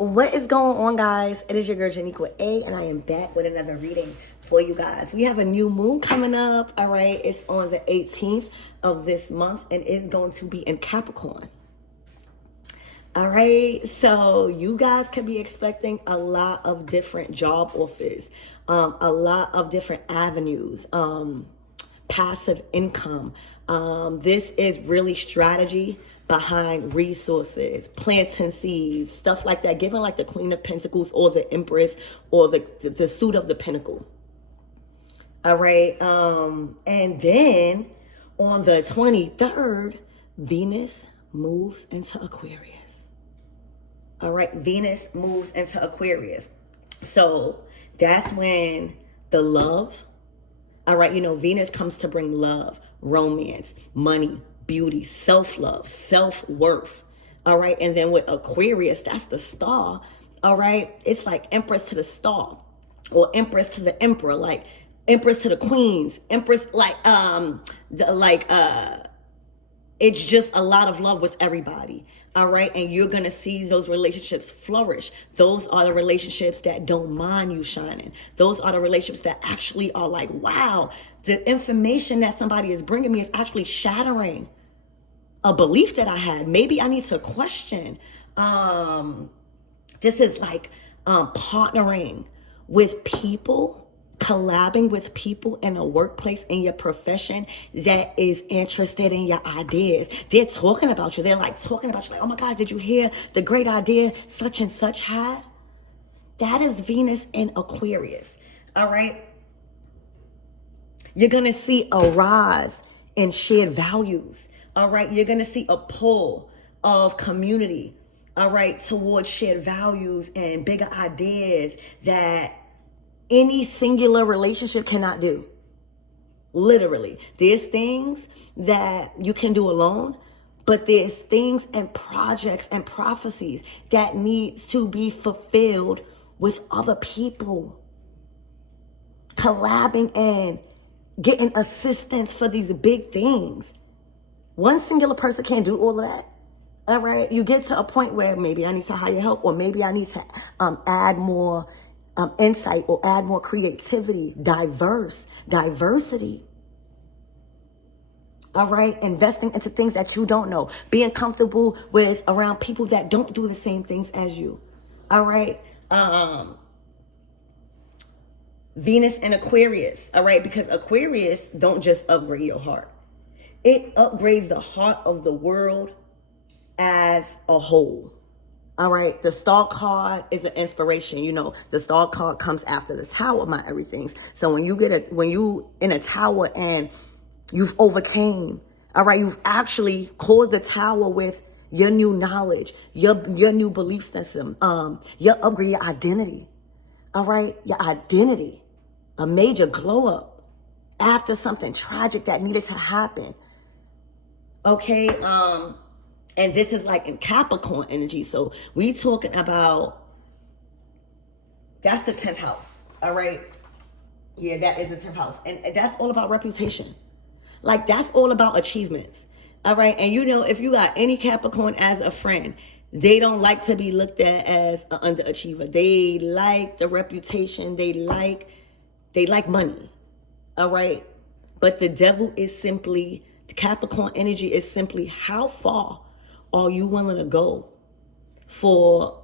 What is going on, guys? It is your girl Janiqua A, and I am back with another reading for you guys. We have a new moon coming up. All right, it's on the 18th of this month, and it's going to be in Capricorn. All right, so you guys can be expecting a lot of different job offers, a lot of different avenues, passive income. This is really strategy behind resources, planting seeds, stuff like that, giving like the Queen of Pentacles or the Empress or the suit of the Pentacle. All right, and then on the 23rd, Venus moves into Aquarius. All right, Venus moves into Aquarius. So that's when the love, all right, Venus comes to bring love, romance, money, beauty, self-love, self-worth. All right, and then with Aquarius, that's the star. All right, it's like Empress to the star or Empress to the Emperor, like Empress to the Queens, Empress, it's just a lot of love with everybody. All right. And you're going to see those relationships flourish. Those are the relationships that don't mind you shining. Those are the relationships that actually are like, wow, the information that somebody is bringing me is actually shattering a belief that I had. Maybe I need to question. This is like partnering with people, collabing with people in a workplace, in your profession that is interested in your ideas. They're talking about you. They're like talking about you like, oh my God, did you hear the great idea such and such had? That is Venus in Aquarius. All right. You're going to see a rise in shared values. All right. You're going to see a pull of community. All right. Towards shared values and bigger ideas that any singular relationship cannot do. Literally. There's things that you can do alone, but there's things and projects and prophecies that needs to be fulfilled with other people. Collabing and getting assistance for these big things. One singular person can't do all of that. All right. You get to a point where maybe I need to hire help, or maybe I need to add more insight or add more creativity, diversity. All right. Investing into things that you don't know, being comfortable with around people that don't do the same things as you. All right. Venus and Aquarius. All right. Because Aquarius don't just upgrade your heart. It upgrades the heart of the world as a whole. All right, the star card is an inspiration. The star card comes after the tower, my everythings. So when you in a tower and you've overcame, all right, you've actually caused the tower with your new knowledge, your new belief system, your upgrade, your identity. All right, your identity, a major glow up after something tragic that needed to happen. Okay, and this is like in Capricorn energy. So we talking about, that's the 10th house. All right. Yeah, that is the 10th house. And that's all about reputation. Like that's all about achievements. All right. And if you got any Capricorn as a friend, they don't like to be looked at as an underachiever. They like the reputation. They like money. All right. But the devil is simply, the Capricorn energy is simply, how far are you willing to go for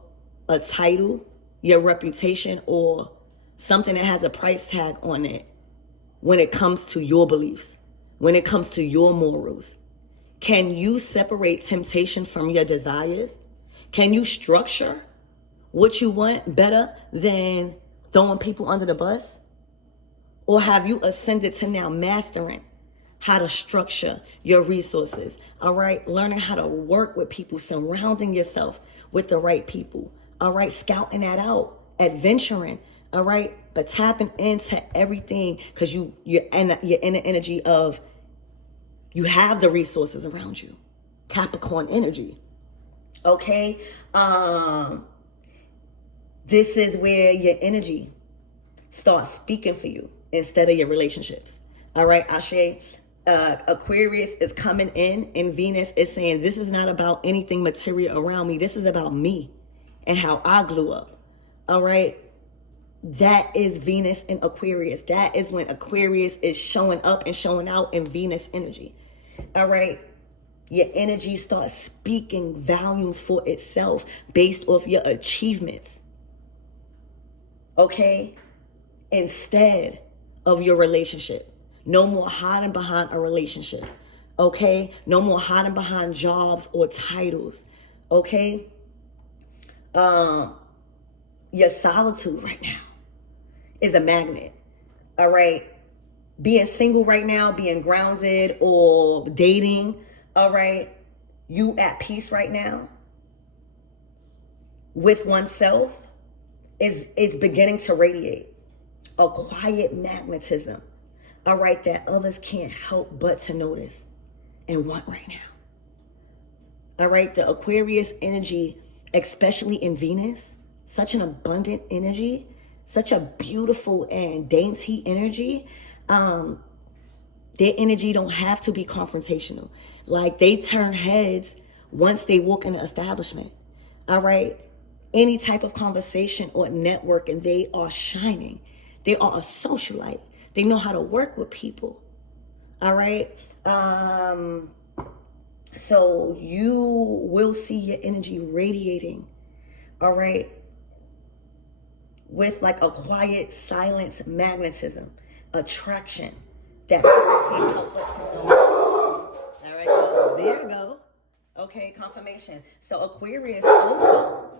a title, your reputation, or something that has a price tag on it when it comes to your beliefs, when it comes to your morals? Can you separate temptation from your desires? Can you structure what you want better than throwing people under the bus? Or have you ascended to now mastering how to structure your resources? All right. Learning how to work with people, surrounding yourself with the right people. All right. Scouting that out, adventuring. All right. But tapping into everything, because you're in the energy of, you have the resources around you. Capricorn energy. Okay. This is where your energy starts speaking for you instead of your relationships. All right. Ashe. Aquarius is coming in, and Venus is saying, this is not about anything material around me. This is about me and how I grew up. All right. That is Venus in Aquarius. That is when Aquarius is showing up and showing out in Venus energy. All right. Your energy starts speaking volumes for itself based off your achievements. Okay? Instead of your relationship. No more hiding behind a relationship. Okay? No more hiding behind jobs or titles. Okay? Your solitude right now is a magnet. All right? Being single right now, being grounded or dating, all right? You at peace right now with oneself is beginning to radiate a quiet magnetism, all right, that others can't help but to notice and want right now. All right, the Aquarius energy, especially in Venus, such an abundant energy, such a beautiful and dainty energy. Their energy don't have to be confrontational. Like, they turn heads once they walk in the establishment. All right, any type of conversation or network, and they are shining. They are a socialite. They know how to work with people. All right. So you will see your energy radiating. All right. With like a quiet, silence, magnetism, attraction. That all right. There you go. Okay. Confirmation. So Aquarius also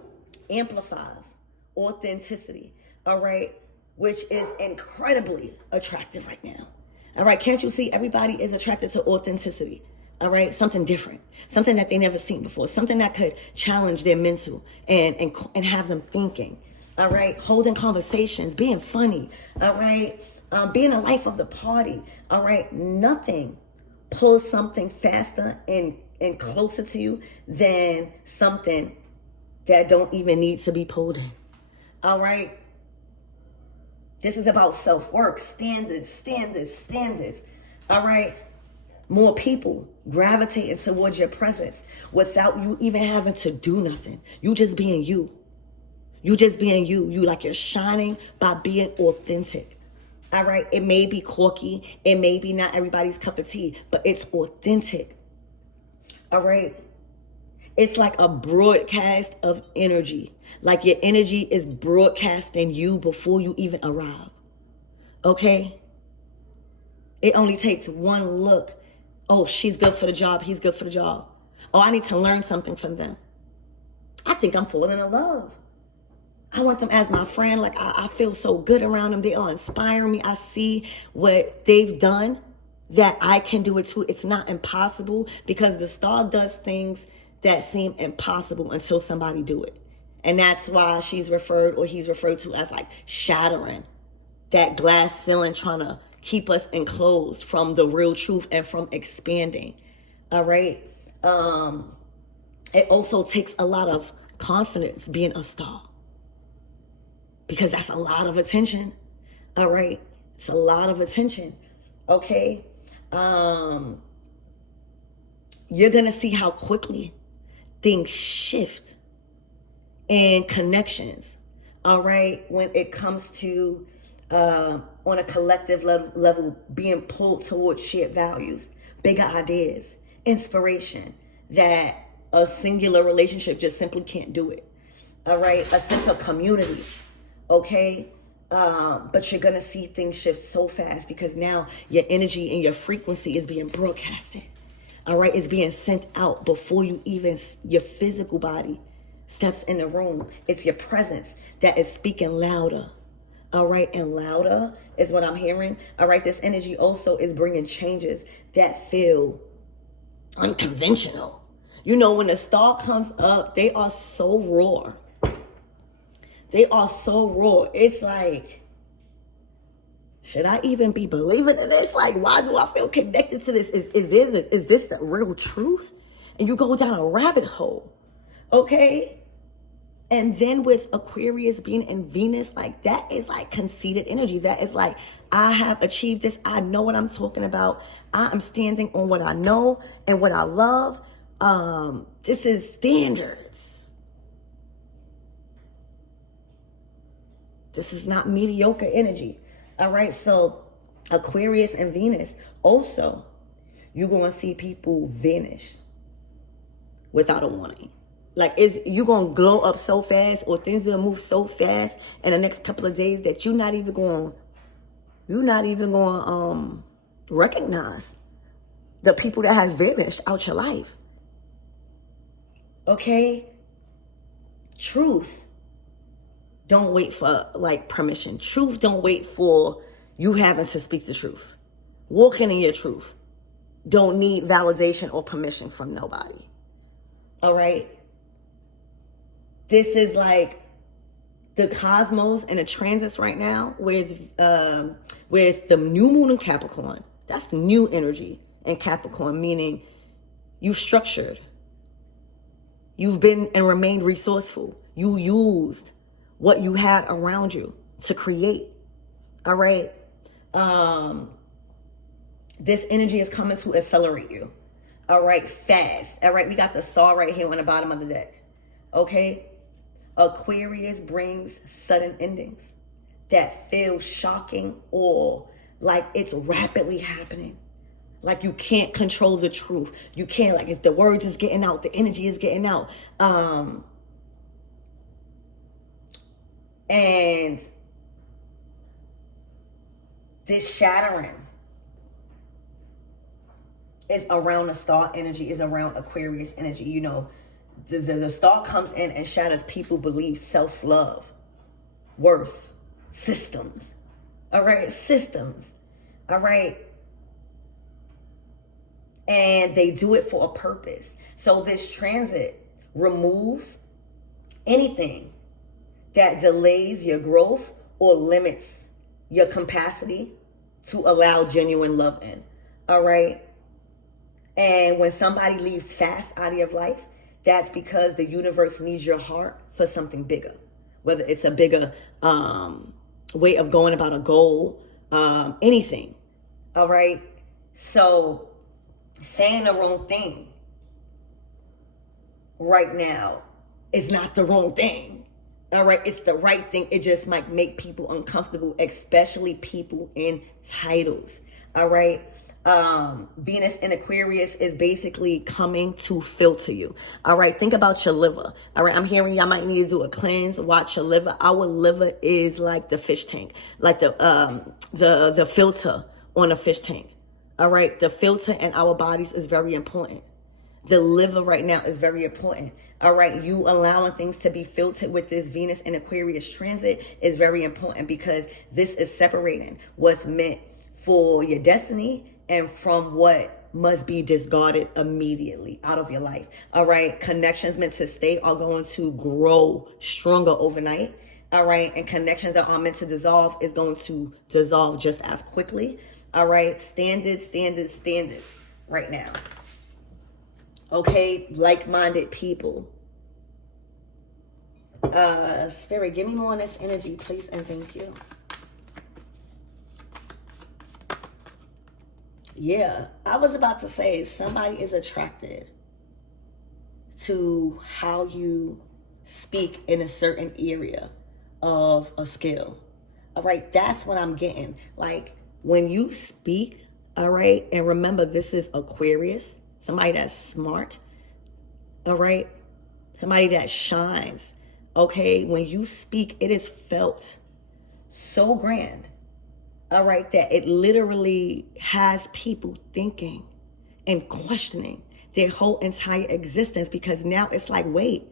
amplifies authenticity. All right. Which is incredibly attractive right now. All right. Can't you see everybody is attracted to authenticity? All right. Something different, something that they never seen before, something that could challenge their mental and have them thinking. All right. Holding conversations, being funny. All right. Being the life of the party. All right. Nothing pulls something faster and closer to you than something that don't even need to be pulled in. All right. This is about self-work, standards. All right. More people gravitating towards your presence without you even having to do nothing. You just being you. You just being you. You like you're shining by being authentic. All right. It may be quirky. It may be not everybody's cup of tea, but it's authentic. All right. It's like a broadcast of energy. Like your energy is broadcasting you before you even arrive. Okay? It only takes one look. Oh, she's good for the job. He's good for the job. Oh, I need to learn something from them. I think I'm falling in love. I want them as my friend. Like, I feel so good around them. They are inspiring me. I see what they've done that I can do it too. It's not impossible because the star does things that seem impossible until somebody do it. And that's why she's referred, or he's referred to, as like shattering that glass ceiling, trying to keep us enclosed from the real truth and from expanding. All right. It also takes a lot of confidence being a star, because that's a lot of attention. All right. It's a lot of attention. Okay. You're going to see how quickly things shift and connections. All right. When it comes to, on a collective level, being pulled towards shared values, bigger ideas, inspiration, that a singular relationship just simply can't do it. All right. A sense of community. Okay. But you're going to see things shift so fast because now your energy and your frequency is being broadcasted. All right. It's being sent out before you even, your physical body steps in the room. It's your presence that is speaking louder. All right. And louder is what I'm hearing. All right. This energy also is bringing changes that feel unconventional. You know, when the star comes up, they are so raw. They are so raw. It's like, should I even be believing in this? Like, why do I feel connected to this? Is this the real truth? And you go down a rabbit hole. Okay? And then with Aquarius being in Venus, like, that is like conceited energy. That is like, I have achieved this. I know what I'm talking about. I am standing on what I know and what I love. This is standards. This is not mediocre energy. All right. So Aquarius and Venus, also, you're going to see people vanish without a warning. Like, you're going to glow up so fast, or things will move so fast in the next couple of days that you're not even going to recognize the people that has vanished out your life. Okay? Truth. Don't wait for, like, permission. Truth don't wait for you having to speak the truth. Walking in your truth. Don't need validation or permission from nobody. All right? This is like the cosmos and the transits right now, where it's the new moon in Capricorn. That's the new energy in Capricorn, meaning you've structured. You've been and remained resourceful. You used what you had around you to create. All right? This energy is coming to accelerate you. All right? Fast. All right? We got the star right here on the bottom of the deck. Okay? Aquarius brings sudden endings that feel shocking, or like it's rapidly happening. Like you can't control the truth. You can't, like, if the words is getting out, the energy is getting out. And this shattering is around the star energy, is around Aquarius energy. You know, the star comes in and shatters people beliefs, self-love, worth, systems. All right? Systems. All right? And they do it for a purpose. So this transit removes anything that delays your growth or limits your capacity to allow genuine love in. All right? And when somebody leaves fast out of your life, that's because the universe needs your heart for something bigger. Whether it's a bigger way of going about a goal, anything. All right? So saying the wrong thing right now is not the wrong thing. All right? It's the right thing. It just might make people uncomfortable, especially people in titles. All right? Venus in Aquarius is basically coming to filter you. All right, think about your liver. All right, I'm hearing y'all might need to do a cleanse. Watch your liver. Our liver is like the fish tank, like the filter on a fish tank. All right, the filter in our bodies is very important. The liver right now is very important. All right, you allowing things to be filtered with this Venus in Aquarius transit is very important, because this is separating what's meant for your destiny and from what must be discarded immediately out of your life. All right. Connections meant to stay are going to grow stronger overnight. All right. And connections that are meant to dissolve is going to dissolve just as quickly. All right. Standards right now. Okay. Like-minded people. Spirit, give me more on this energy, please, and thank you. Yeah, I was about to say somebody is attracted to how you speak in a certain area of a skill. All right, that's what I'm getting. Like, when you speak, all right, and remember, this is Aquarius, somebody that's smart, all right, somebody that shines, okay? When you speak, it is felt so grand. All right, that it literally has people thinking and questioning their whole entire existence, because now it's like, wait,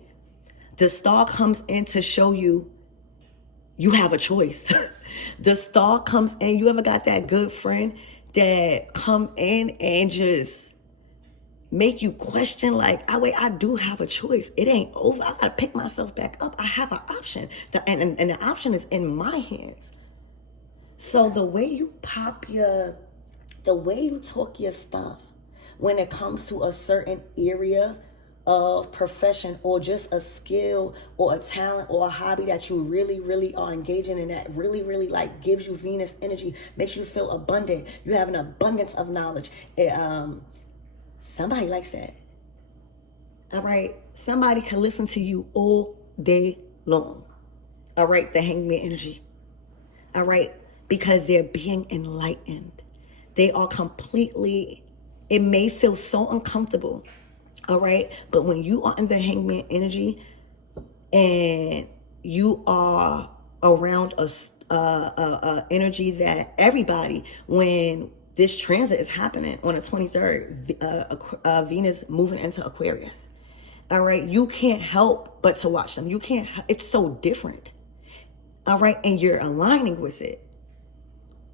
the star comes in to show you you have a choice. The star comes in. You ever got that good friend that come in and just make you question, like, I do have a choice. It ain't over. I gotta pick myself back up. I have an option. And the option is in my hands. So the way you the way you talk your stuff when it comes to a certain area of profession, or just a skill or a talent or a hobby that you really, really are engaging in, that really, really like gives you Venus energy, makes you feel abundant. You have an abundance of knowledge. Somebody likes that. All right. Somebody can listen to you all day long. All right. The hangman energy. all right? Because they're being enlightened. They are completely, it may feel so uncomfortable, all right? But when you are in the hangman energy and you are around a energy that everybody, when this transit is happening on the 23rd, Venus moving into Aquarius, all right? You can't help but to watch them. You can't, it's so different, all right? And you're aligning with it.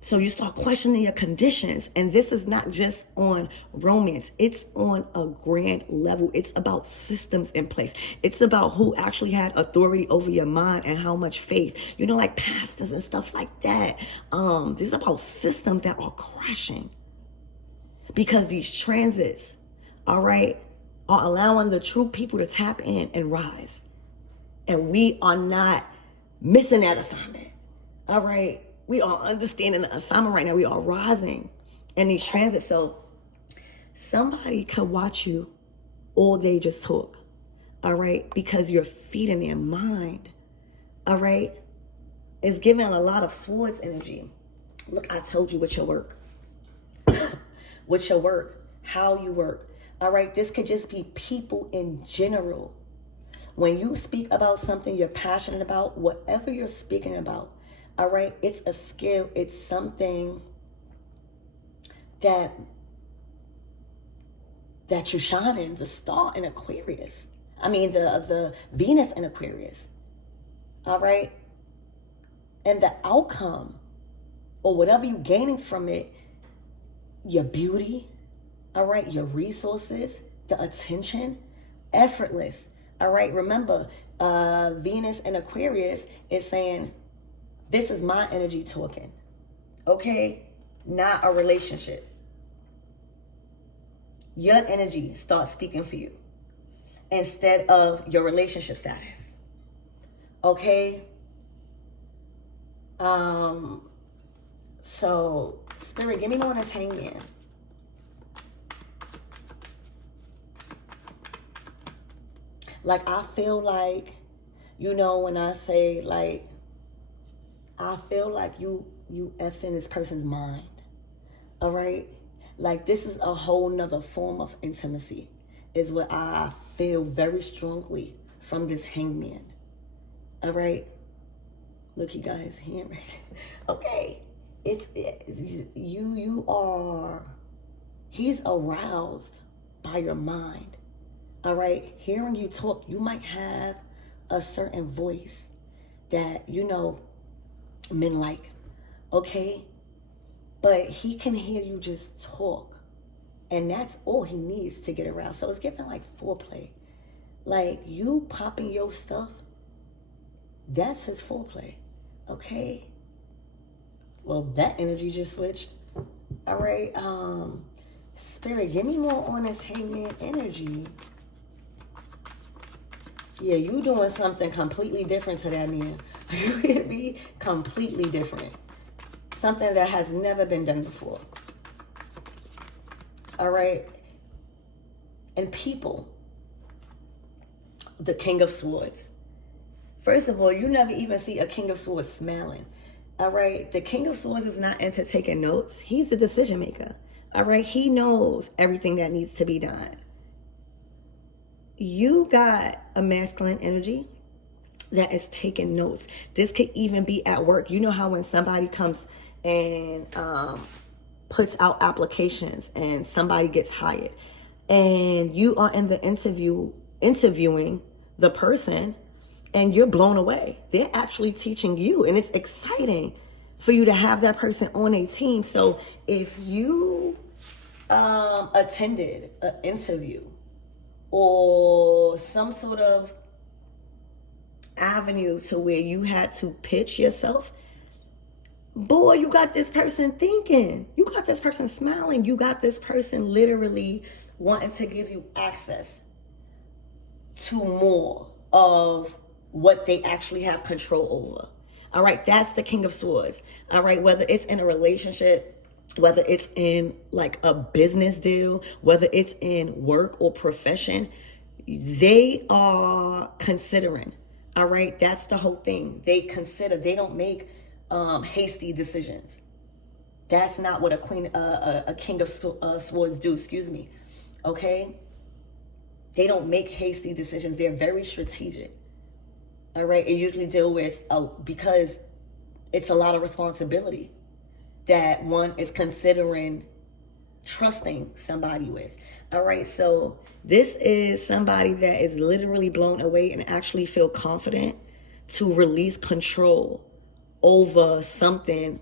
So you start questioning your conditions. And this is not just on romance. It's on a grand level. It's about systems in place. It's about who actually had authority over your mind and how much faith. You know, like pastors and stuff like that. This is about systems that are crashing. Because these transits, all right, are allowing the true people to tap in and rise. And we are not missing that assignment. All right. We are understanding the assignment right now. We are rising in these transits. So somebody could watch you all day just talk, all right? Because you're feeding their mind, all right? It's giving a lot of swords energy. Look, I told you with your work. With your work, how you work, all right? This could just be people in general. When you speak about something you're passionate about, whatever you're speaking about, all right, it's a skill. It's something that you shine in. The star in Aquarius. I mean, the Venus in Aquarius. All right, and the outcome or whatever you're gaining from it, your beauty, all right, your resources, the attention, effortless. All right, remember, Venus in Aquarius is saying, this is my energy talking, okay? Not a relationship. Your energy starts speaking for you instead of your relationship status, okay? So, Spirit, give me more on this hangman. Like, I feel like, you know, when I say, like, I feel like you effing this person's mind, all right? Like, this is a whole nother form of intimacy, is what I feel very strongly from this hangman, all right? Look, you guys, hand right. Okay, you are, he's aroused by your mind, all right? Hearing you talk, you might have a certain voice that, you know, men like, okay? But he can hear you just talk, and that's all he needs to get around. So it's giving like foreplay. Like, you popping your stuff, that's his foreplay, okay? Well, that energy just switched. All right, Spirit, give me more on this hangman energy. Yeah, you doing something completely different to that man. You can be completely different. Something that has never been done before. All right. And people, the King of Swords. First of all, you never even see a King of Swords smiling. All right. The King of Swords is not into taking notes. He's the decision maker. All right. He knows everything that needs to be done. You got a masculine energy that is taking notes. This could even be at work. You know how when somebody comes and puts out applications and somebody gets hired, and you are in the interviewing the person, and you're blown away. They're actually teaching you, and it's exciting for you to have that person on a team. So if you attended an interview or some sort of avenue to where you had to pitch yourself, boy, you got this person thinking, you got this person smiling, you got this person literally wanting to give you access to more of what they actually have control over. All right, that's the King of Swords. All right, whether it's in a relationship, whether it's in like a business deal, whether it's in work or profession, they are considering. All right, that's the whole thing. They consider, they don't make hasty decisions. That's not what a king of swords do, excuse me. Okay? They don't make hasty decisions. They're very strategic. All right? It usually deals with, because it's a lot of responsibility that one is considering trusting somebody with. All right, so this is somebody that is literally blown away and actually feel confident to release control over something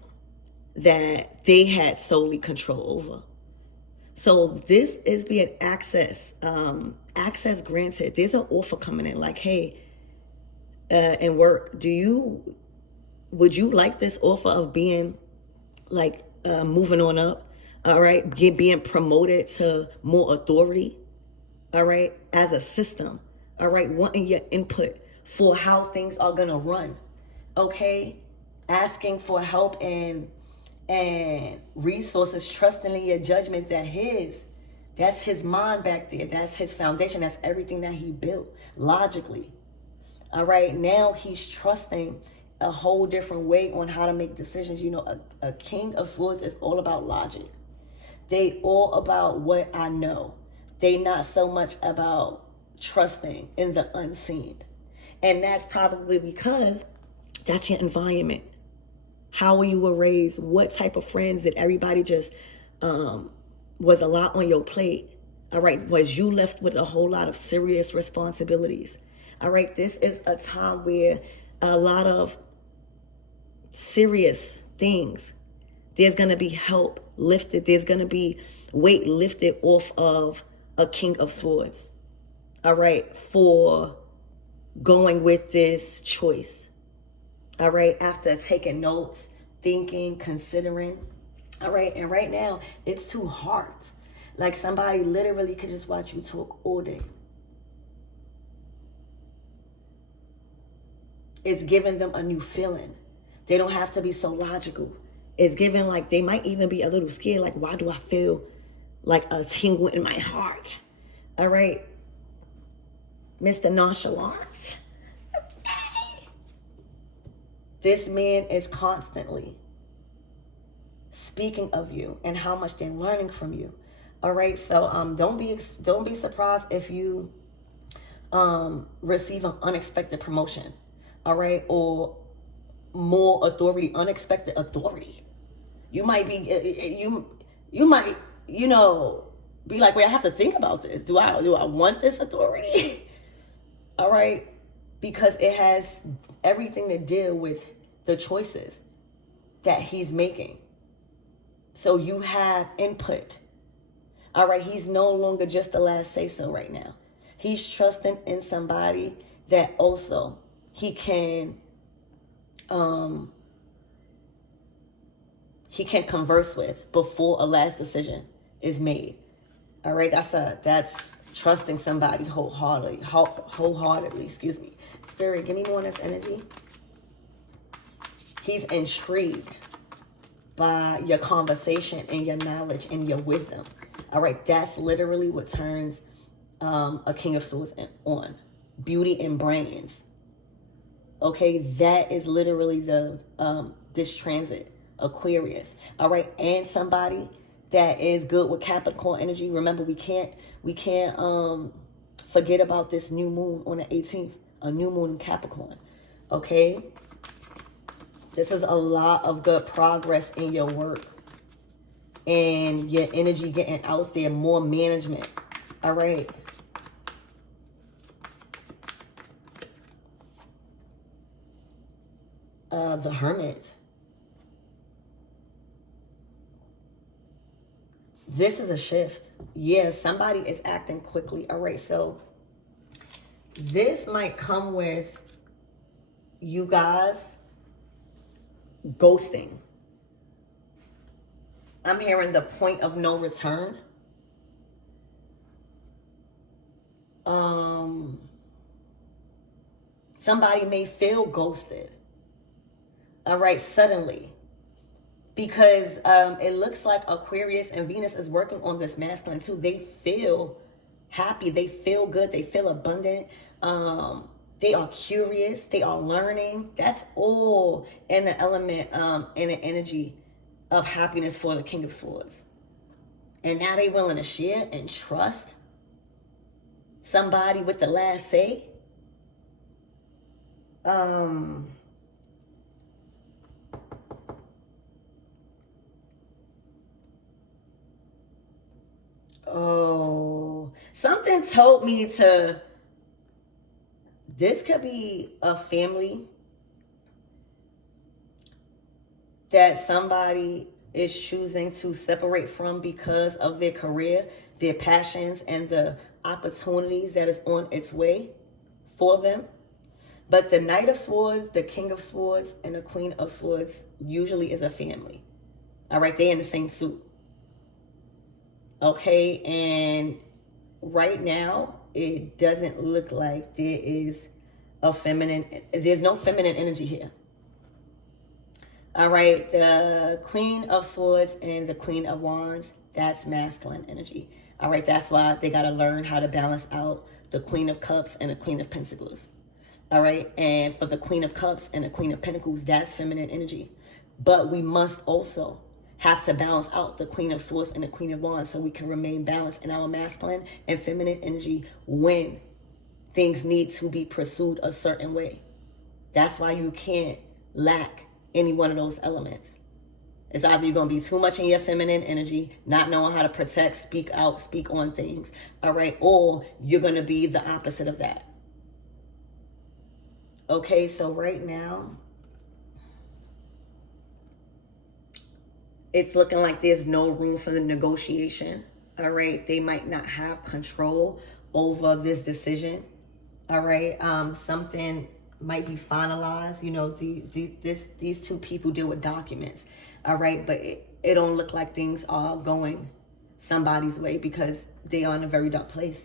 that they had solely control over. So this is being access granted. There's an offer coming in like, hey, in work, would you like this offer of being like moving on up? All right, being promoted to more authority, all right, as a system, all right, wanting your input for how things are gonna run, okay, asking for help and resources, trusting in your judgment that's his mind back there, that's his foundation, that's everything that he built logically, all right. Now he's trusting a whole different way on how to make decisions. You know, a king of swords is all about logic. They all about what I know. They not so much about trusting in the unseen. And that's probably because that's your environment. How you were raised, what type of friends did everybody just was a lot on your plate. All right, was you left with a whole lot of serious responsibilities. All right, this is a time where a lot of serious things, there's going to be help lifted. There's going to be weight lifted off of a king of swords. All right. For going with this choice. All right. After taking notes, thinking, considering. All right. And right now it's too hard. Like somebody literally could just watch you talk all day. It's giving them a new feeling. They don't have to be so logical. It's giving like they might even be a little scared. Like, why do I feel like a tingle in my heart? All right. Mr. Nonchalant. This man is constantly speaking of you and how much they're learning from you. All right. So don't be surprised if you receive an unexpected promotion. All right. Or more authority, unexpected authority. You might be, you might, be like, wait, I have to think about this. Do I want this authority? All right. Because it has everything to do with the choices that he's making. So you have input. All right. He's no longer just the last say so right now. He's trusting in somebody that also he can converse with before a last decision is made. All right, that's trusting somebody wholeheartedly. Excuse me, Spirit, give me more on this energy. He's intrigued by your conversation and your knowledge and your wisdom. All right, that's literally what turns a King of Swords on. Beauty and brains. Okay, that is literally the this transit, Aquarius. All right, and somebody that is good with Capricorn energy. Remember, we can't forget about this new moon on the 18th, a new moon in Capricorn. Okay, this is a lot of good progress in your work and your energy getting out there, more management. All right. The Hermit. This is a shift. Yeah, somebody is acting quickly. All right, so this might come with you guys ghosting. I'm hearing the point of no return. Somebody may feel ghosted. All right, suddenly. Because it looks like Aquarius and Venus is working on this masculine too. They feel happy. They feel good. They feel abundant. They are curious. They are learning. That's all in the element, in the energy of happiness for the King of Swords. And now they willing to share and trust somebody with the last say. Oh, something told me this could be a family that somebody is choosing to separate from because of their career, their passions, and the opportunities that is on its way for them. But the Knight of Swords, the King of Swords, and the Queen of Swords usually is a family. All right, they're in the same suit. Okay, and right now, it doesn't look like there's no feminine energy here. All right, the Queen of Swords and the Queen of Wands, that's masculine energy. All right, that's why they got to learn how to balance out the Queen of Cups and the Queen of Pentacles. All right, and for the Queen of Cups and the Queen of Pentacles, that's feminine energy. But we must also have to balance out the Queen of Swords and the Queen of Wands so we can remain balanced in our masculine and feminine energy when things need to be pursued a certain way. That's why you can't lack any one of those elements. It's either you're going to be too much in your feminine energy, not knowing how to protect, speak out, speak on things, all right, or you're going to be the opposite of that. Okay, so right now, it's looking like there's no room for the negotiation. All right, they might not have control over this decision. All right, something might be finalized. You know, these two people deal with documents. All right, but it don't look like things are going somebody's way because they are in a very dark place.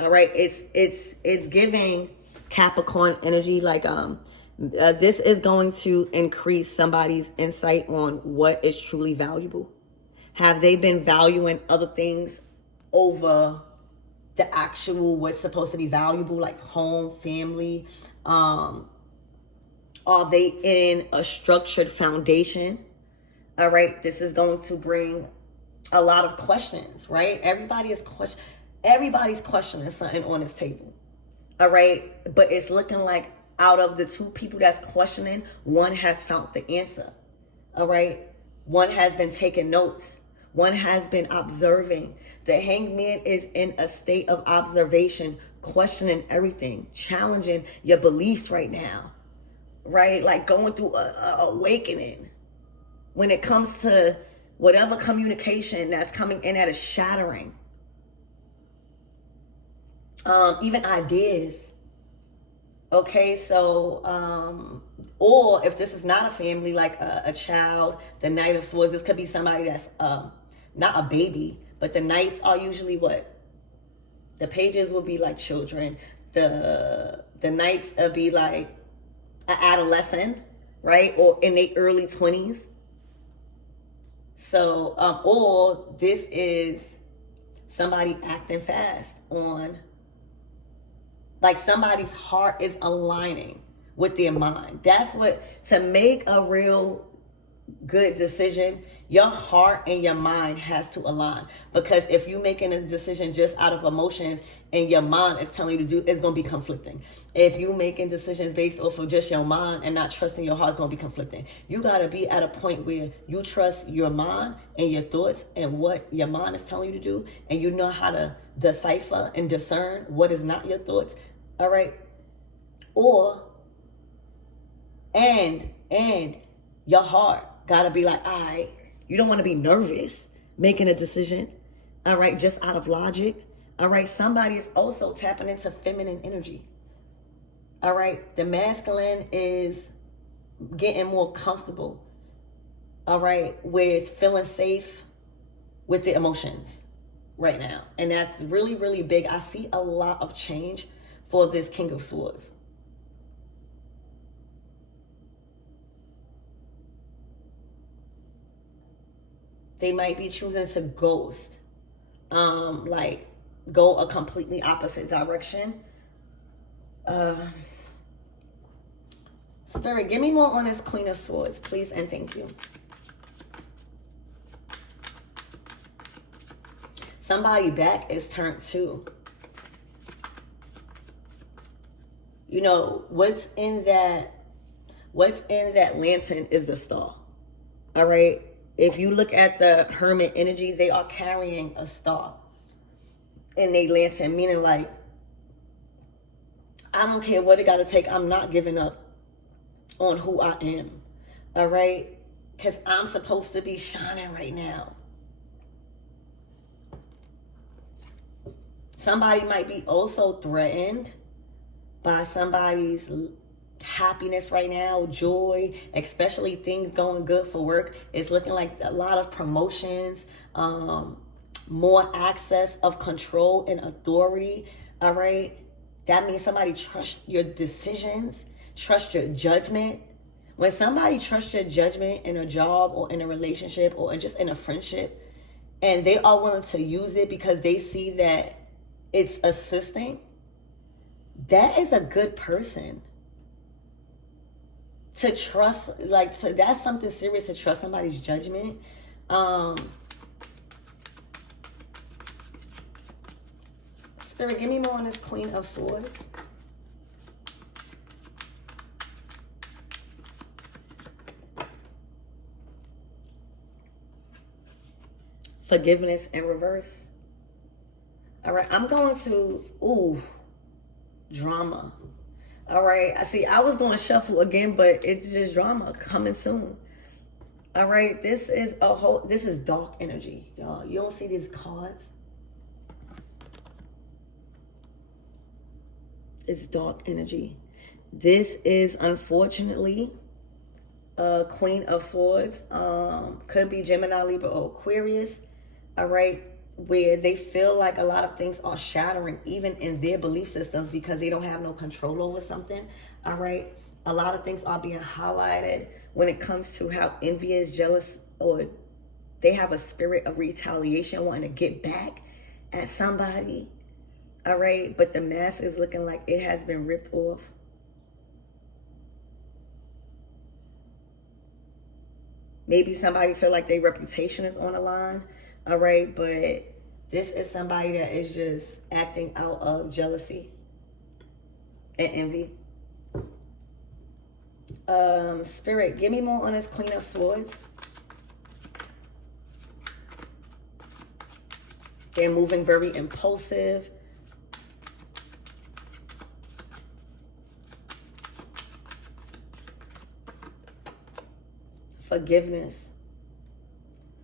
All right, it's giving Capricorn energy like this is going to increase somebody's insight on what is truly valuable. Have they been valuing other things over the actual what's supposed to be valuable, like home, family? Are they in a structured foundation? All right, this is going to bring a lot of questions, right? Everybody's questioning something on this table. All right, but it's looking like out of the two people that's questioning, one has found the answer. All right, one has been taking notes. One has been observing. The Hangman is in a state of observation, questioning everything, challenging your beliefs right now, right? Like going through a awakening when it comes to whatever communication that's coming in that is shattering. Even ideas. Okay, so, or if this is not a family, like a child, the Knight of Swords, this could be somebody that's not a baby, but the Knights are usually what? The pages will be like children. The Knights will be like an adolescent, right? Or in their early 20s. So, or this is somebody acting fast on, like somebody's heart is aligning with their mind. That's what, to make a real good decision, your heart and your mind has to align. Because if you're making a decision just out of emotions and your mind is telling you to do, it's going to be conflicting. If you're making decisions based off of just your mind and not trusting your heart, it's going to be conflicting. You got to be at a point where you trust your mind and your thoughts and what your mind is telling you to do, and you know how to decipher and discern what is not your thoughts. All right? Or, and your heart gotta be like, all right, you don't want to be nervous making a decision, all right, just out of logic. All right, somebody is also tapping into feminine energy. All right, the masculine is getting more comfortable, all right, with feeling safe with the emotions right now. And that's really, really big. I see a lot of change for this King of Swords. They might be choosing to ghost. Like go a completely opposite direction. Spirit, give me more on this Queen of Swords, please, and thank you. Somebody's back is turned too. You know, what's in that lantern is the star. All right? If you look at the Hermit energy, they are carrying a star in their lantern, meaning like, I don't care what it got to take. I'm not giving up on who I am. All right? Because I'm supposed to be shining right now. Somebody might be also threatened by somebody's happiness right now, joy, especially things going good for work. It's looking like a lot of promotions, more access of control and authority. All right? That means somebody trusts your decisions, trust your judgment. When somebody trusts your judgment in a job or in a relationship or just in a friendship, and they are willing to use it because they see that it's assisting, that is a good person. To trust, like, so that's something serious, to trust somebody's judgment. Spirit, give me more on this Queen of Swords. Forgiveness in reverse. All right, I'm going to, drama. All right, I was going to shuffle again, but it's just drama coming soon. All right, this is dark energy, y'all. You don't see these cards? It's dark energy. This is unfortunately Queen of Swords. Could be Gemini, Libra, or Aquarius. All right, where they feel like a lot of things are shattering even in their belief systems because they don't have no control over something. All right, a lot of things are being highlighted when it comes to how envious, jealous, or they have a spirit of retaliation, wanting to get back at somebody. All right, but the mask is looking like it has been ripped off. Maybe somebody feel like their reputation is on the line. All right, but this is somebody that is just acting out of jealousy and envy. Spirit, give me more on this Queen of Swords. They're moving very impulsive. Forgiveness.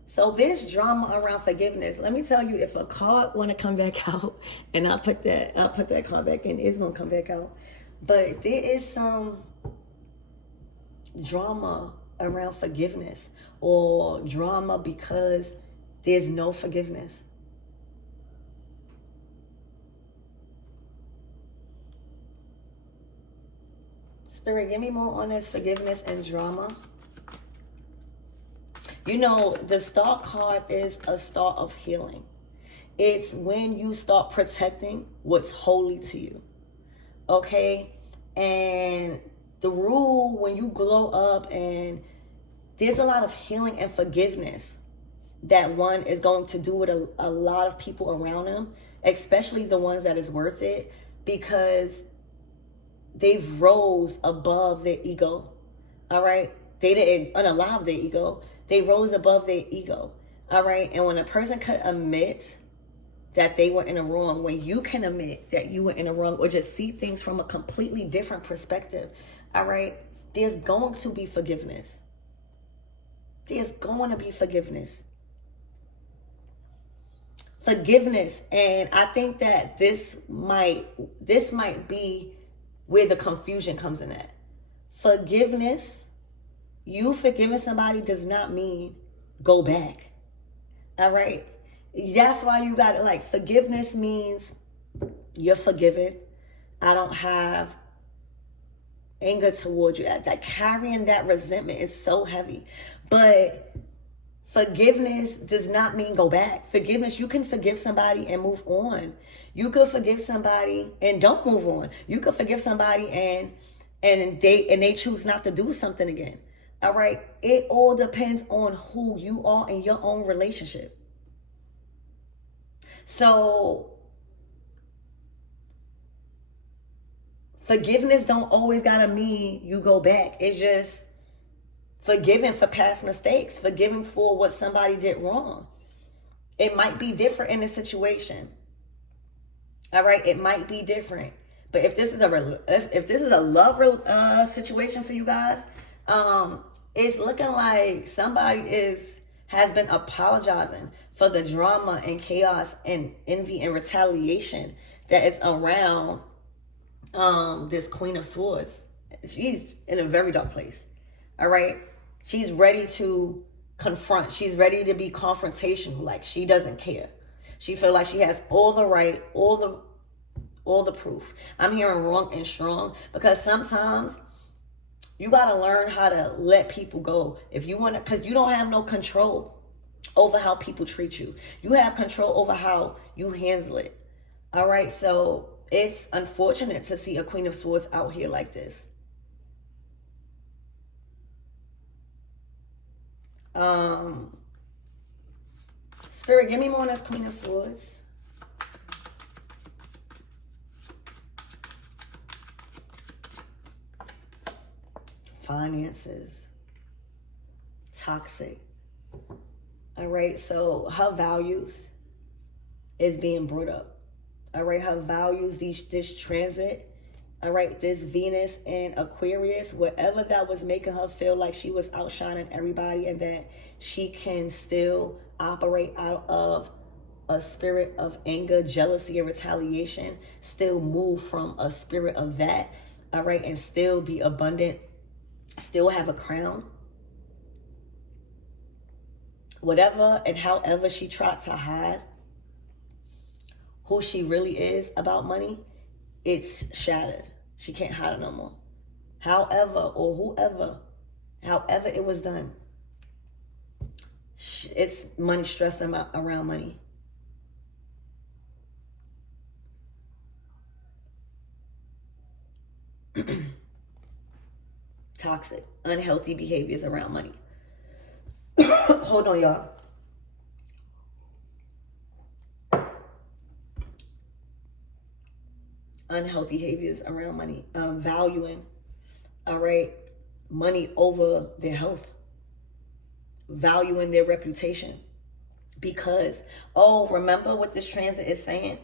So there's drama around forgiveness. Let me tell you, if a card want to come back out, and I'll put that card back in, it's gonna come back out. But there is some drama around forgiveness, or drama because there's no forgiveness. Spirit, give me more on this forgiveness and drama. You know, the Star card is a star of healing. It's when you start protecting what's holy to you. Okay? And the rule, when you glow up, and there's a lot of healing and forgiveness that one is going to do with a lot of people around them, especially the ones that is worth it, because they've rose above their ego. All right? They didn't unalive their ego. They rose above their ego. All right? And when a person could admit that they were in a wrong, when you can admit that you were in a wrong, or just see things from a completely different perspective, all right, there's going to be forgiveness. There's going to be forgiveness. Forgiveness. And I think that this might be where the confusion comes in at. Forgiveness, you forgiving somebody does not mean go back. All right? That's why you got it. Like, forgiveness means you're forgiven. I don't have anger towards you. That carrying that resentment is so heavy. But Forgiveness does not mean go back. Forgiveness, you can forgive somebody and move on. You could forgive somebody and don't move on. You could forgive somebody and they choose not to do something again. All right? It all depends on who you are in your own relationship. So forgiveness don't always gotta mean you go back. It's just forgiving for past mistakes, forgiving for what somebody did wrong. It might be different in a situation. All right, it might be different. But if this is a love situation for you guys, it's looking like somebody has been apologizing for the drama and chaos and envy and retaliation that is around this Queen of Swords. She's in a very dark place. All right, she's ready to confront. She's ready to be confrontational. Like, she doesn't care. She feels like she has all the right, all the proof. I'm hearing wrong and strong, because sometimes you got to learn how to let people go. If you want to, because you don't have no control over how people treat you. You have control over how you handle it. All right. So it's unfortunate to see a Queen of Swords out here like this. Spirit, give me more on this Queen of Swords. Finances. Toxic. All right, so her values is being brought up. All right, her values, this transit. All right, this Venus and Aquarius, whatever that was making her feel like she was outshining everybody and that she can still operate out of a spirit of anger, jealousy, and retaliation, still move from a spirit of that, all right, and still be abundant, still have a crown. Whatever and however she tried to hide who she really is about money, it's shattered. She can't hide it no more. However or whoever, however it was done, it's money, stress around money. Toxic, unhealthy behaviors around money. Hold on, y'all. Unhealthy behaviors around money. Valuing, all right, money over their health. Valuing their reputation. Because, remember what this transit is saying?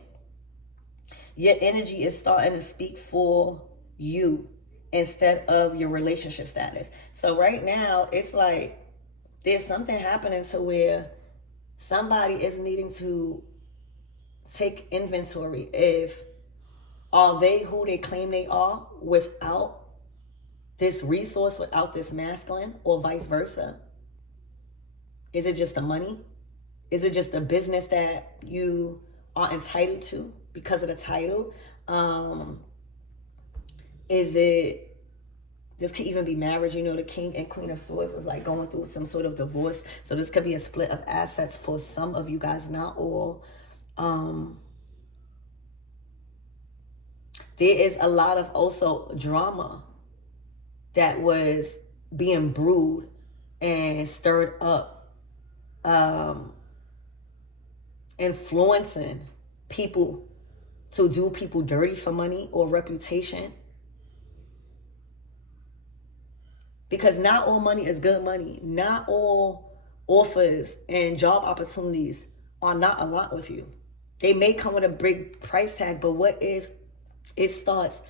Your energy is starting to speak for you instead of your relationship status. So right now, it's like there's something happening to where somebody is needing to take inventory if are they who they claim they are without this resource, without this masculine, or vice versa? Is it just the money? Is it just the business that you are entitled to because of the title? Is it, this could even be marriage. You know, the King and Queen of Swords is like going through some sort of divorce. So this could be a split of assets for some of you guys, not all. There is a lot of also drama that was being brewed and stirred up, influencing people to do people dirty for money or reputation. Because not all money is good money. Not all offers and job opportunities are not aligned with you. They may come with a big price tag, but what if it starts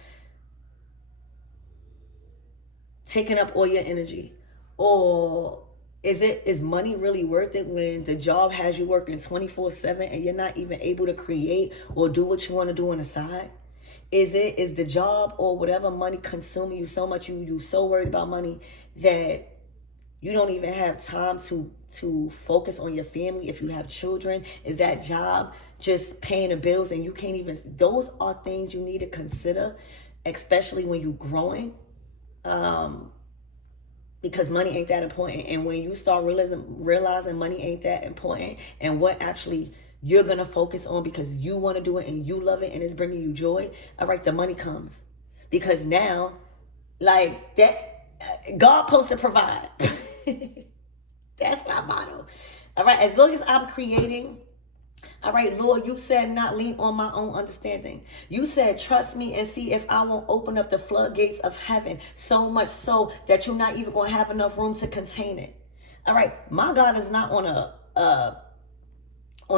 taking up all your energy? Or is money really worth it when the job has you working 24/7 and you're not even able to create or do what you want to do on the side? Is the job or whatever money consuming you so much, you so worried about money that you don't even have time to focus on your family if you have children? Is that job just paying the bills and you can't even, those are things you need to consider, especially when you're growing. because money ain't that important. And when you start realizing money ain't that important, and what actually you're going to focus on because you want to do it and you love it and it's bringing you joy, all right, the money comes. Because now, like, that God supposed to provide. That's my motto. All right, as long as I'm creating, all right, Lord, you said not lean on my own understanding. You said trust me and see if I won't open up the floodgates of heaven, so much so that you're not even going to have enough room to contain it. All right, my God is not on a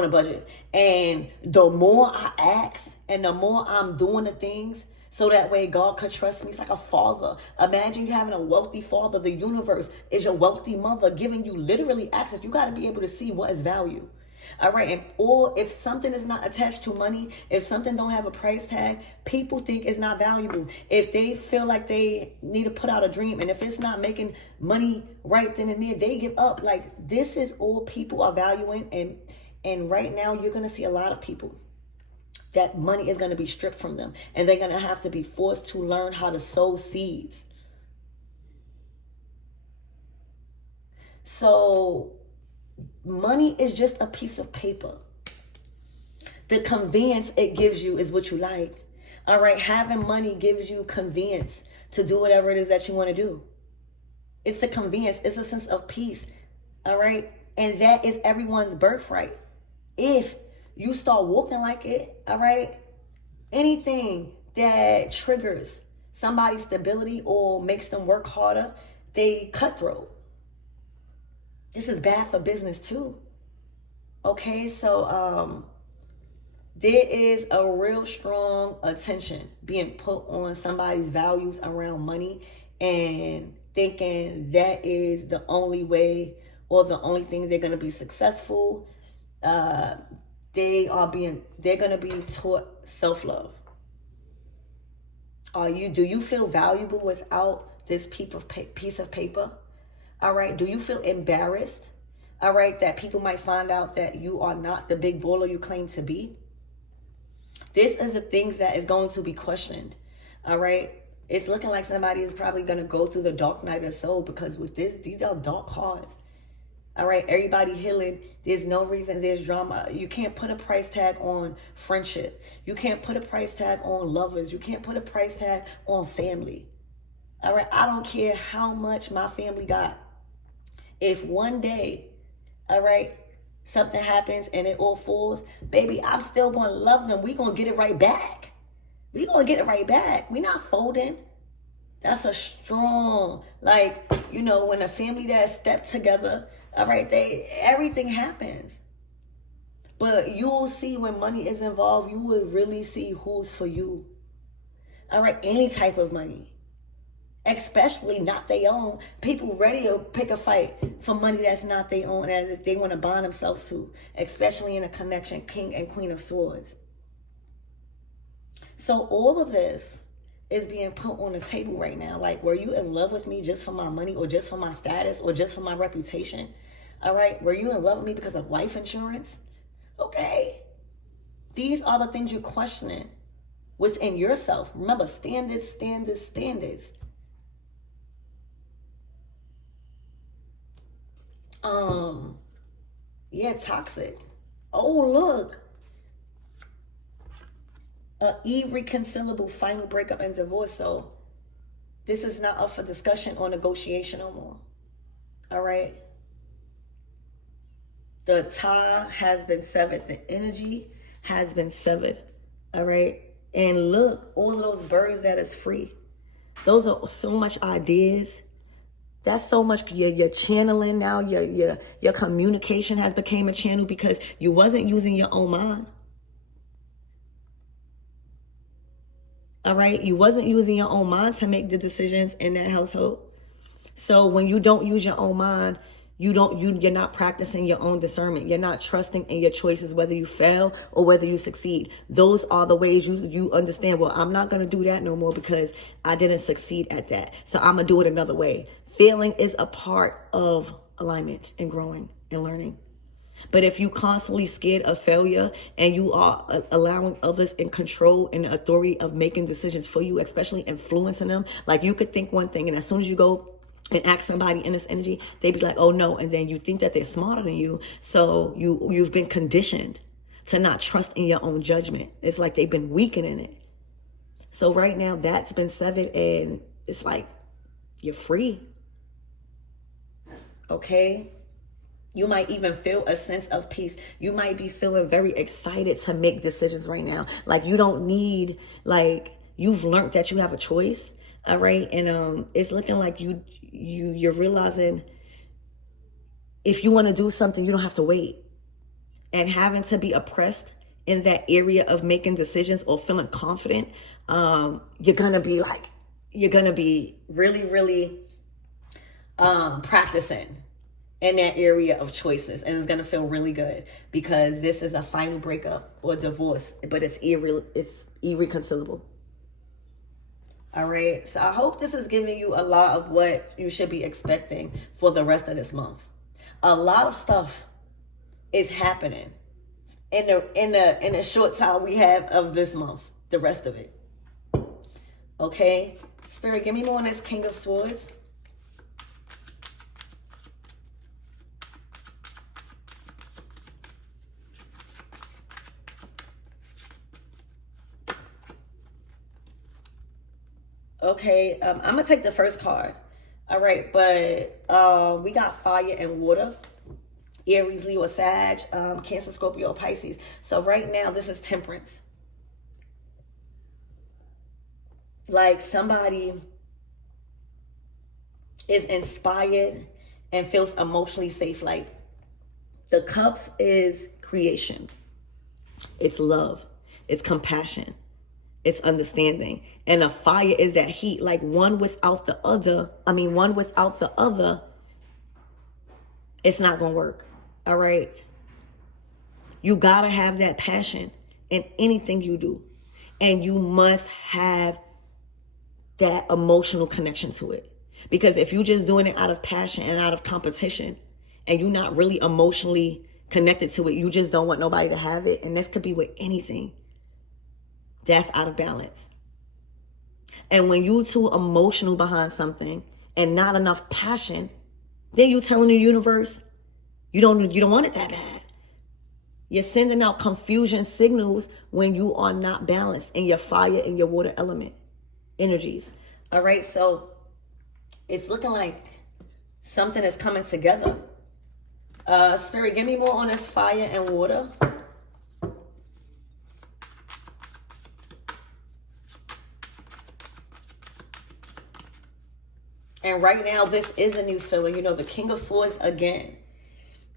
budget. And the more I ask and the more I'm doing the things so that way God could trust me. It's like a father. Imagine you having a wealthy father. The universe is your wealthy mother giving you literally access. You got to be able to see what is value. All right. And or if something is not attached to money, if something don't have a price tag, people think it's not valuable. If they feel like they need to put out a dream, and if it's not making money right then and there, they give up. Like, this is all people are valuing. And right now you're going to see a lot of people that money is going to be stripped from them, and they're going to have to be forced to learn how to sow seeds. So money is just a piece of paper. The convenience it gives you is what you like. All right, having money gives you convenience to do whatever it is that you want to do. It's a convenience. It's a sense of peace. All right, and that is everyone's birthright. If you start walking like it, all right, anything that triggers somebody's stability or makes them work harder, they cutthroat. This is bad for business too. Okay, so there is a real strong attention being put on somebody's values around money, and thinking that is the only way or the only thing they're going to be successful. They're going to be taught self-love. Do you feel valuable without this piece of paper? All right. Do you feel embarrassed? All right. That people might find out that you are not the big baller you claim to be. This is the things that is going to be questioned. All right. It's looking like somebody is probably going to go through the dark night of soul, because with these are dark cards. All right, everybody healing. There's no reason there's drama. You can't put a price tag on friendship. You can't put a price tag on lovers. You can't put a price tag on family. All right, I don't care how much my family got. If one day, all right, something happens and it all falls, baby, I'm still going to love them. We're going to get it right back. We're going to get it right back. We're not folding. That's a strong, like, you know, when a family that stepped together, all right, everything happens. But you will see when money is involved, you will really see who's for you. All right, any type of money, especially not their own. People ready to pick a fight for money that's not their own, and if they want to bond themselves to, especially in a connection, King and Queen of Swords. So all of this is being put on the table right now. Like, were you in love with me just for my money, or just for my status, or just for my reputation? All right, were you in love with me because of life insurance? Okay. These are the things you're questioning within yourself. Remember, standards. Yeah, toxic. Oh, look. Irreconcilable final breakup and divorce. So this is not up for discussion or negotiation no more. All right. The tie has been severed. The energy has been severed. All right. And look, all of those birds that is free. Those are so much ideas. That's so much you're channeling now. Your communication has become a channel because you wasn't using your own mind. All right. You wasn't using your own mind to make the decisions in that household. So when you don't use your own mind, you're not practicing your own discernment. You're not trusting in your choices, whether you fail or whether you succeed. Those are the ways you understand, well, I'm not going to do that no more because I didn't succeed at that. So I'm going to do it another way. Failing is a part of alignment and growing and learning. But if you constantly scared of failure and you are allowing others in control and the authority of making decisions for you, especially influencing them, like you could think one thing and as soon as you go and ask somebody in this energy, they be like, oh no. And then you think that they're smarter than you. So you've been conditioned to not trust in your own judgment. It's like they've been weakening it. So right now that's been severed, and it's like you're free. Okay? You might even feel a sense of peace. You might be feeling very excited to make decisions right now. Like you don't need, like you've learned that you have a choice. All right. And it's looking like you're realizing if you want to do something, you don't have to wait. And having to be oppressed in that area of making decisions or feeling confident, you're going to be really, really practicing in that area of choices. And it's going to feel really good because this is a final breakup or divorce, but it's irreconcilable. All right. So I hope this is giving you a lot of what you should be expecting for the rest of this month. A lot of stuff is happening in the short time we have of this month, the rest of it. Okay. Spirit, give me more on this King of Swords. Okay, I'm going to take the first card. All right, but we got fire and water. Aries, Leo, Sag, Cancer, Scorpio, Pisces. So right now, this is temperance. Like somebody is inspired and feels emotionally safe. Like the cups is creation. It's love. It's compassion. It's understanding. And a fire is that heat. Like one without the other, it's not going to work. All right. You got to have that passion in anything you do. And you must have that emotional connection to it. Because if you're just doing it out of passion and out of competition, and you're not really emotionally connected to it, you just don't want nobody to have it. And this could be with anything. That's out of balance. And when you're too emotional behind something and not enough passion, then you're telling the universe you don't want it that bad. You're sending out confusion signals when you are not balanced in your fire and your water element energies. All right, so it's looking like something is coming together. Spirit, give me more on this fire and water. And right now, this is a new feeling. You know, the King of Swords, again,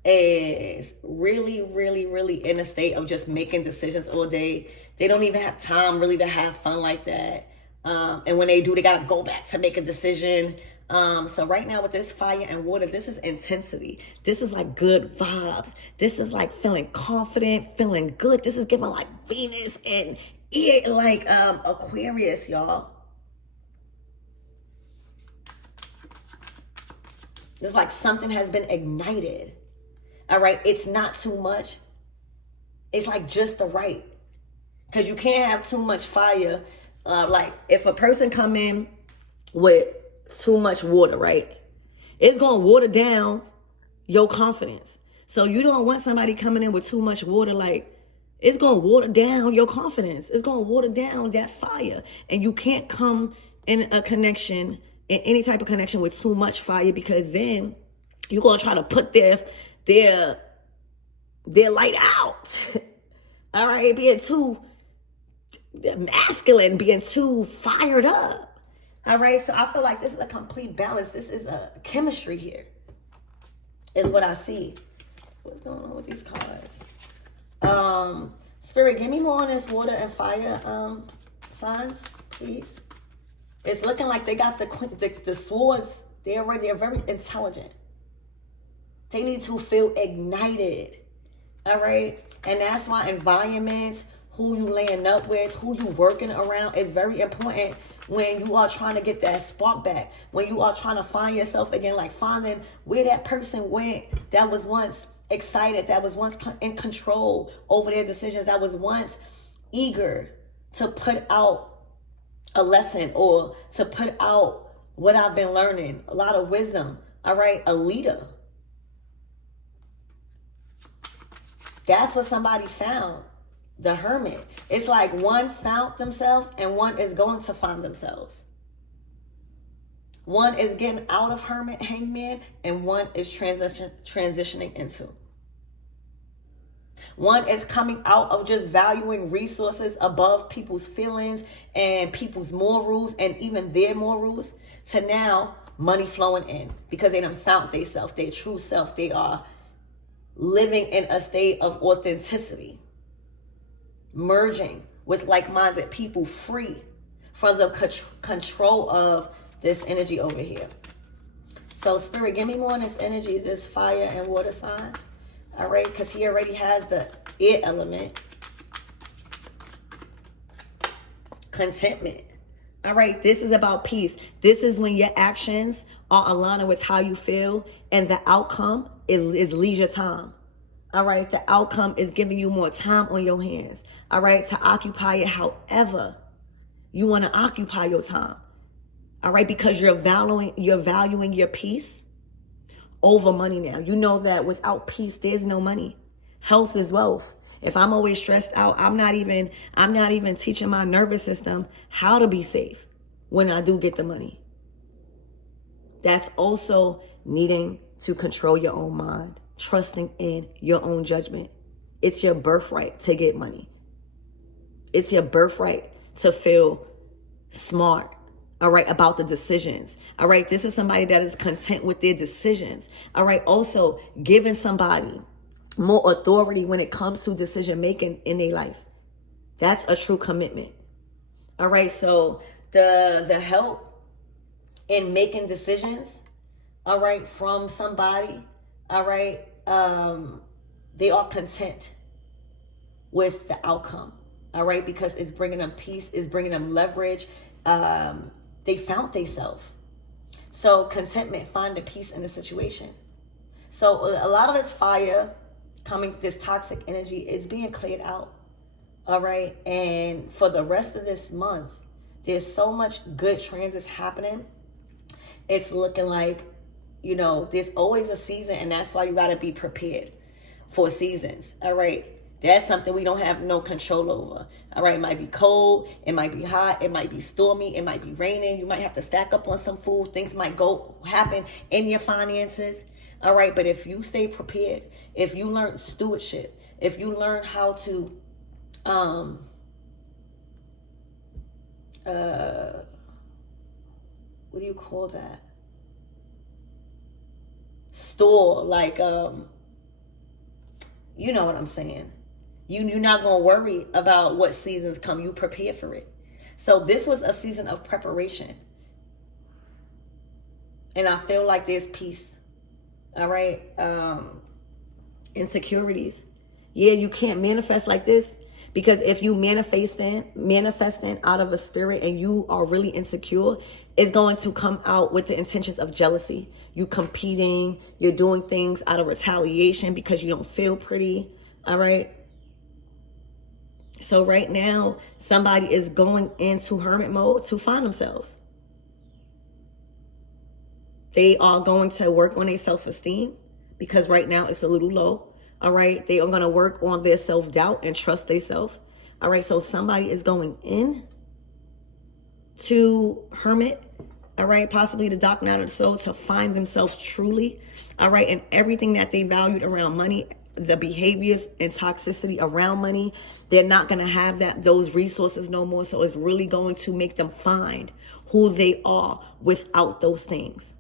is really, really, really in a state of just making decisions all day. They don't even have time really to have fun like that. And when they do, they got to go back to make a decision. So right now with this fire and water, this is intensity. This is like good vibes. This is like feeling confident, feeling good. This is giving like Venus and like Aquarius, y'all. It's like something has been ignited. All right. It's not too much. It's like just the right. Because you can't have too much fire. Like if a person come in with too much water, right? It's going to water down your confidence. So you don't want somebody coming in with too much water. Like it's going to water down your confidence. It's going to water down that fire. And you can't come in a connection, in any type of connection with too much fire, because then you're going to try to put their light out. All right. Being too masculine, being too fired up. All right. So I feel like this is a complete balance. This is a chemistry here is what I see. What's going on with these cards? Spirit, give me more on this water and fire signs, please. It's looking like they got the swords. They're very intelligent. They need to feel ignited. All right. And that's why environments, who you laying up with, who you working around is very important when you are trying to get that spark back. When you are trying to find yourself again, like finding where that person went that was once excited, that was once in control over their decisions, that was once eager to put out a lesson or to put out what I've been learning, a lot of wisdom. All right, a leader. That's what somebody found. The Hermit. It's like one found themselves and one is going to find themselves. One is getting out of Hermit, Hangman, and one is transitioning into. One is coming out of just valuing resources above people's feelings and people's morals and even their morals to now money flowing in because they done found themselves, their true self. They are living in a state of authenticity, merging with like-minded people, free from the control of this energy over here. So Spirit, give me more on this energy, this fire and water sign. All right, because he already has the air element. Contentment. All right, this is about peace. This is when your actions are aligning with how you feel and the outcome is leisure time. All right, the outcome is giving you more time on your hands. All right, to occupy it however you want to occupy your time. All right, because you're valuing your peace over money now. You know that without peace, there's no money. Health is wealth. If I'm always stressed out, I'm not even teaching my nervous system how to be safe when I do get the money. That's also needing to control your own mind, trusting in your own judgment. It's your birthright to get money. It's your birthright to feel smart. All right, about the decisions. All right, this is somebody that is content with their decisions. All right, also giving somebody more authority when it comes to decision making in their life. That's a true commitment. All right, so the help in making decisions, all right, from somebody, all right, they are content with the outcome. All right, because it's bringing them peace, it's bringing them leverage. They found themselves. So contentment, finding peace in the situation. So a lot of this fire coming, this toxic energy is being cleared out. All right. And for the rest of this month, there's so much good transits happening. It's looking like, you know, there's always a season, and that's why you got to be prepared for seasons. All right. That's something we don't have no control over. All right, it might be cold, it might be hot, it might be stormy, it might be raining. You might have to stack up on some food. Things might happen in your finances. All right, but if you stay prepared, if you learn stewardship, if you learn how to, what do you call that? Store, like, you know what I'm saying. You're not going to worry about what seasons come. You prepare for it. So this was a season of preparation. And I feel like there's peace. All right. Insecurities. Yeah, you can't manifest like this. Because if you manifesting out of a spirit and you are really insecure, it's going to come out with the intentions of jealousy. You competing. You're doing things out of retaliation because you don't feel pretty. All right. So right now, somebody is going into hermit mode to find themselves. They are going to work on their self-esteem because right now it's a little low. All right. They are going to work on their self-doubt and trust themselves. All right. So somebody is going in to hermit. All right. Possibly the dark night of the soul to find themselves truly. All right. And everything that they valued around money, the behaviors and toxicity around money, they're not going to have those resources no more. So it's really going to make them find who they are without those things.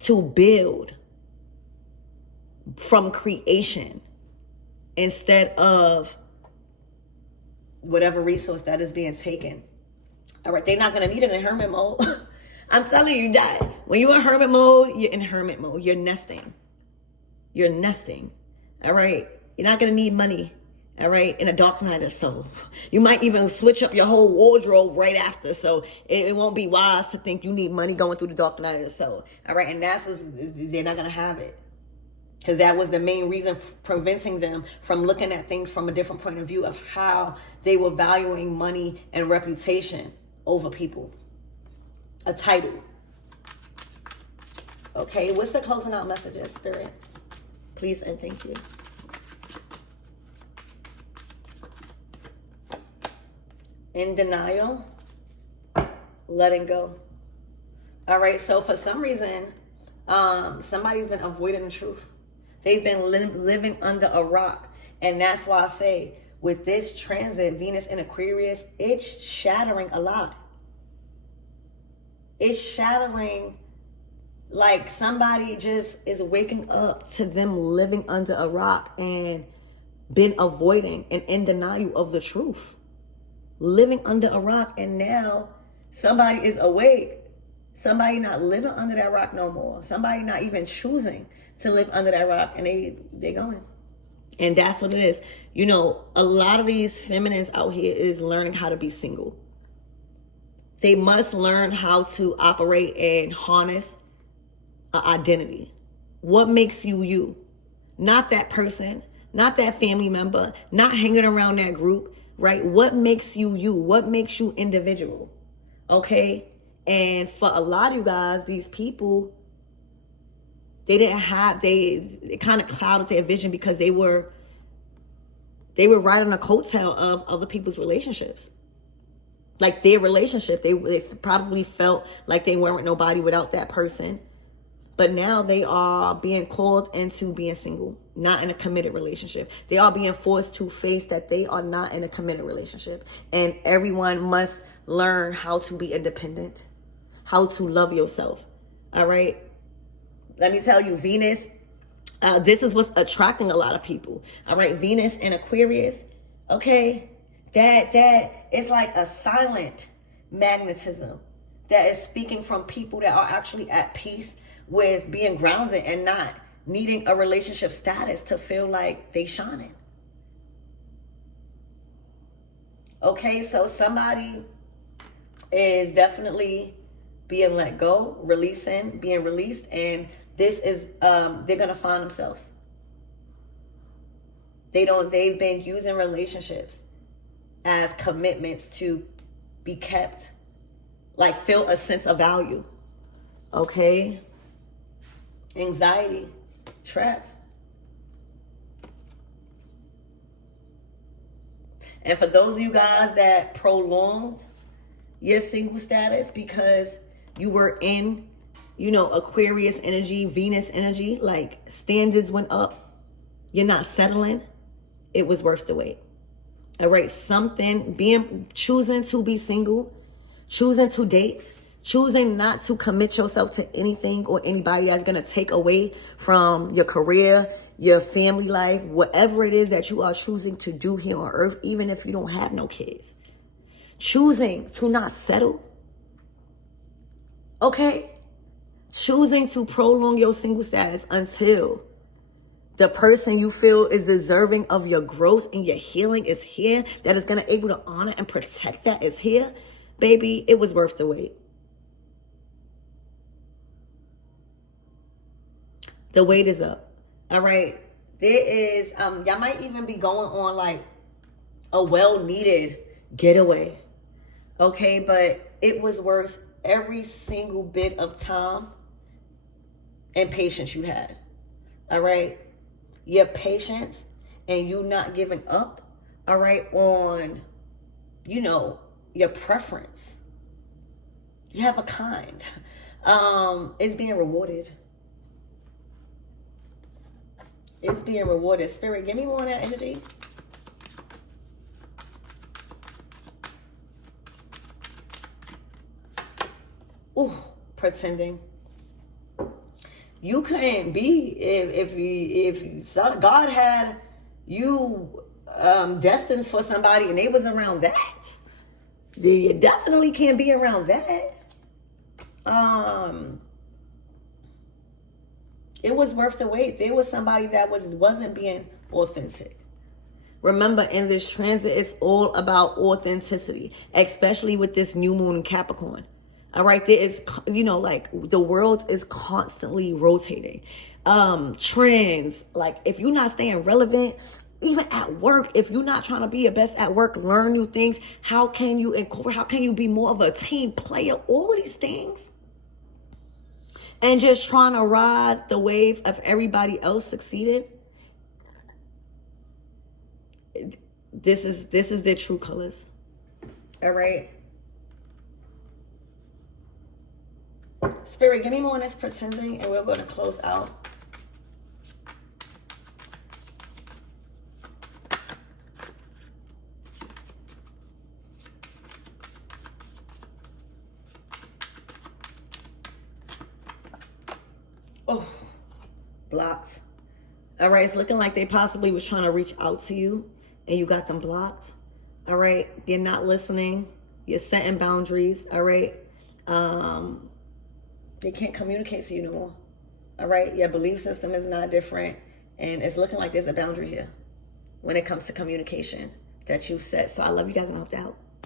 To build from creation instead of whatever resource that is being taken. All right, they're not going to need it in hermit mode. I'm telling you that. When you're in hermit mode, you're in hermit mode. You're nesting. You're nesting. All right. You're not going to need money. All right. In a dark night of soul. You might even switch up your whole wardrobe right after. So it won't be wise to think you need money going through the dark night of the soul. All right. And that's what they're not going to have it. Because that was the main reason preventing them from looking at things from a different point of view of how they were valuing money and reputation over people. a title. Okay, what's the closing out messages, Spirit? Please and thank you. In denial, letting go. All right, so for some reason, somebody's been avoiding the truth. They've been living under a rock. And that's why I say, with this transit, Venus in Aquarius, it's shattering a lot. It's shattering, like somebody just is waking up to them living under a rock and been avoiding and in denial of the truth. Living under a rock, and now somebody is awake. Somebody not living under that rock no more. Somebody not even choosing to live under that rock, and they going. And that's what it is. You know, a lot of these feminines out here is learning how to be single. They must learn how to operate and harness an identity. What makes you you? Not that person, not that family member, not hanging around that group, right? What makes you you? What makes you individual? Okay? And for a lot of you guys, these people, they kind of clouded their vision because they were riding a coattail of other people's relationships. Like their relationship, they probably felt like they weren't nobody without that person. But now they are being called into being single, not in a committed relationship. They are being forced to face that they are not in a committed relationship. And everyone must learn how to be independent, how to love yourself. All right? Let me tell you, Venus, this is what's attracting a lot of people. All right? Venus in Aquarius, okay? That is like a silent magnetism that is speaking from people that are actually at peace with being grounded and not needing a relationship status to feel like they shining. Okay, so somebody is definitely being let go, being released, and this is they're gonna find themselves. They've been using relationships as commitments to be kept, like feel a sense of value. Okay? Anxiety, traps. And for those of you guys that prolonged your single status because you were in, Aquarius energy, Venus energy, like standards went up, you're not settling, it was worth the wait. All right, choosing to be single, choosing to date, choosing not to commit yourself to anything or anybody that's going to take away from your career, your family life, whatever it is that you are choosing to do here on earth, even if you don't have no kids. Choosing to not settle. Okay? Choosing to prolong your single status until the person you feel is deserving of your growth and your healing is here, that is going to able to honor and protect that is here. Baby, it was worth the wait. The wait is up. All right. There is, y'all might even be going on like a well-needed getaway. Okay. But it was worth every single bit of time and patience you had. All right. Your patience and you not giving up. All right. On, your preference. You have a kind. It's being rewarded. It's being rewarded. Spirit, give me more of that energy. Ooh, pretending. You couldn't be if God had you destined for somebody and they was around that. You definitely can't be around that. It was worth the wait. There was somebody that wasn't being authentic. Remember, in this transit, it's all about authenticity, especially with this new moon in Capricorn. All right, there is, like the world is constantly rotating. Trends, like if you're not staying relevant, Even at work, if you're not trying to be your best at work, learn new things. How can you incorporate? How can you be more of a team player? All of these things. And just trying to ride the wave of everybody else succeeded. This is their true colors. All right. Spirit, give me more on this pretending, and we're going to close out. Oh, blocked. All right, it's looking like they possibly was trying to reach out to you and you got them blocked. All right, you're not listening. You're setting boundaries. All right, they can't communicate to you no more. All right, your belief system is not different, and it's looking like there's a boundary here when it comes to communication that you've set. So I love you guys and I hope that helps.